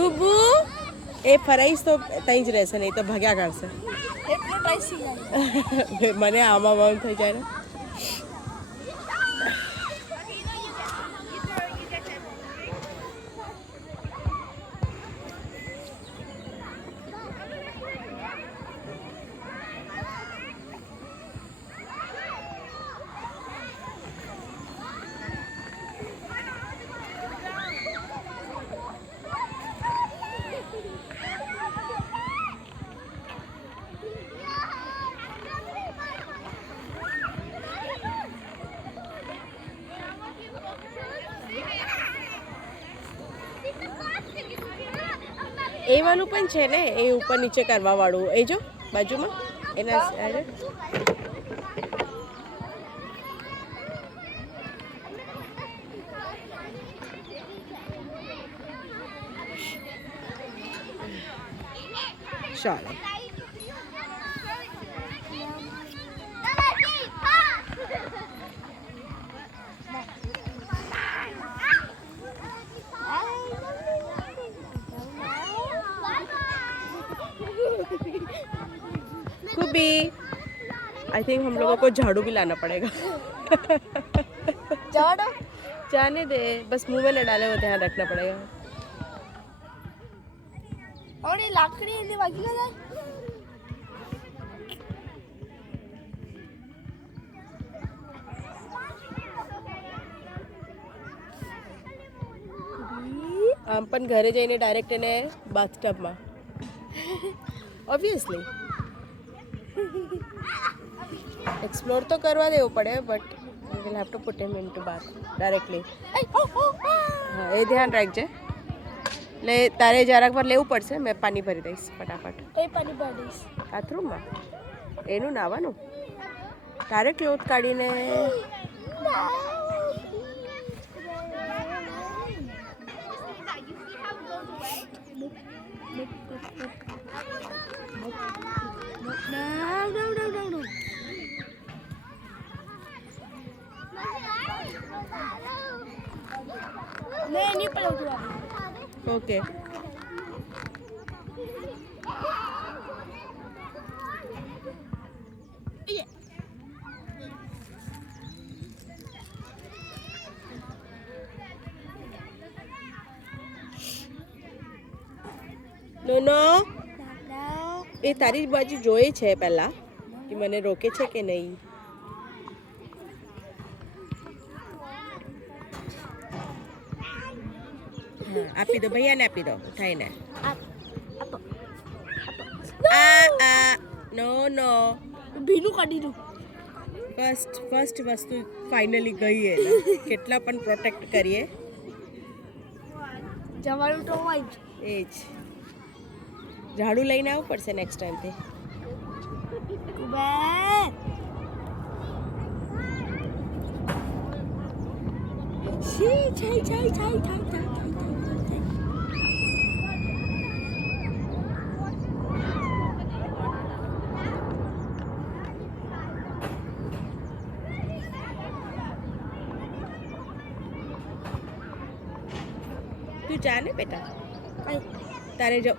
કુબુ એ ફરાઈશ તો ત્યાં જ રહેશે, નહીં તો ભાગ્યા કાઢશે. મને આમાં થઈ જાય ને. એ વાળું પણ છે ને, એ ઉપર નીચે કરવા વાળું, એ જો બાજુમાં એના ચાલો. कुबी आई थिंक हम लोगों को झाड़ू भी लाना पड़ेगा. झाड़ू जाने दे, बस मुंह में न डाले, वो ध्यान रखना पड़ेगा. और ये लाकड़ी इतनी बाकी ना जाए. આમ પણ ઘરે જઈને ડાયરેક્ટ એને બાથટબમાં ઓબ્વિયસલી एक्सप्लोर तो करवा देવું પડે, but we will have to put હિમ ઇનટુ બાથ ડાયરેક્ટલી. હા એ ધ્યાન રાખજે. એટલે તારે જરાક વાર લેવું પડશે, મેં પાણી ભરી દઈશ ફટાફટ. એ પાણી ભરી દઈશ બાથરૂમમાં. એનું નાવાનું તારે ક્લોથ કાઢીને नहीं नहीं पड़ेगा. ओके. નો એ તારી બાજુ જોઈ છે પહેલા કે મને રોકે છે કે નહીં. આપી દો ભૈયાને, આપી દો ઉઠાઈને. નો નો ભીનું કાઢી દઉં. ફર્સ્ટ વસ્તુ ફાઇનલી ગઈ એ કેટલા પણ પ્રોટેક્ટ કરીએ જવાનું તો હોય જ. એ જ ઝાડુ લઈને આવવું પડશે નેક્સ્ટ ટાઈમથી. તું જાને બેટા, તારે જો